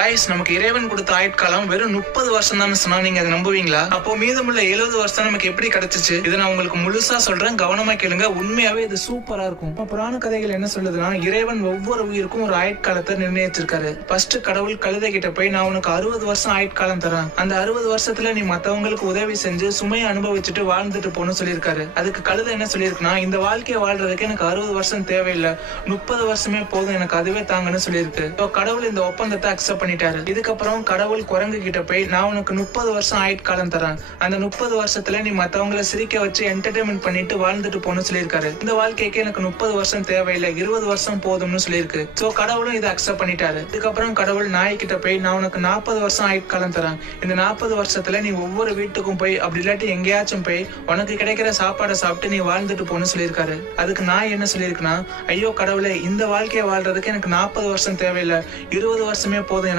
Guys நமக்கு இறைவன் கொடுத்த ஆயுட்காலம் வெறும் முப்பது வருஷம் தான் சொன்னா நீங்க அதை நம்புவீங்களா? அப்போ மீதமுள்ள எழுபது வருஷம் நமக்கு எப்படி கிடைச்சிச்சு? இதை நான் உங்களுக்கு முழுசா சொல்றேன். கவனமா கேளுங்க. உண்மையாவே இது சூப்பரா இருக்கும். அப்ப புராண கதைகள் என்ன சொல்லுதுன்னா இறைவன் ஒவ்வொரு உயிருக்கும் ஒரு ஆயுட்காலத்தை நிர்ணயிச்சிருக்காரு. ஃபர்ஸ்ட் கடவுள் கழுதை கிட்ட போய் நான் உனக்கு அறுபது வருஷம் ஆயுட்காலம் தரேன். அந்த அறுபது வருஷத்துல நீ மத்தவங்களுக்கு உதவி செஞ்சு சுமையை அனுபவிச்சுட்டு வாழ்ந்துட்டு போன்னு சொல்லியிருக்காரு. அதுக்கு கழுதை என்ன சொல்லியிருக்குன்னா இந்த வாழ்க்கையை வாழ்றதுக்கு எனக்கு அறுபது வருஷம் தேவையில்லை. முப்பது வருஷமே போதும். எனக்கு அதுவே தாங்கன்னு சொல்லியிருக்கு. கடவுள் இந்த ஒப்பந்தத்தை அக்செப்ட் பண்ணிட்டாரு. இதுக்கப்புறம் கடவுள் குரங்கு கிட்ட போய் நான் உனக்கு முப்பது வருஷம் ஆயுட்காலம் தரேன். அந்த முப்பது வருஷத்துல நீ மத்தவங்கள சிரிக்க வச்சு என்டர்டைன்மெண்ட் பண்ணிட்டு வாழ்ந்துட்டு போன்னு சொல்லியிருக்காரு. இந்த வாழ்க்கைக்கு எனக்கு முப்பது வருஷம் தேவையில்லை இருபது வருஷம் போதும்னு சொல்லியிருக்கு. சோ கடவுளும் இதை அக்செப்ட் பண்ணிட்டாரு. இதுக்கப்புறம் கடவுள் நாய் கிட்ட போய் நான் உனக்கு நாற்பது வருஷம் ஆயுட்காலம் தரேன். இந்த நாற்பது வருஷத்துல நீ ஒவ்வொரு வீட்டுக்கும் போய் அப்படி இல்லாட்டி எங்கேயாச்சும் போய் உனக்கு கிடைக்கிற சாப்பாடை சாப்பிட்டு நீ வாழ்ந்துட்டு போகணும்னு சொல்லியிருக்காரு. அதுக்கு நான் என்ன சொல்லியிருக்கேன்னா ஐயோ கடவுளே இந்த வாழ்க்கையை வாழ்றதுக்கு எனக்கு நாற்பது வருஷம் தேவையில்லை. இருபது வருஷமே போதும் எனக்கு.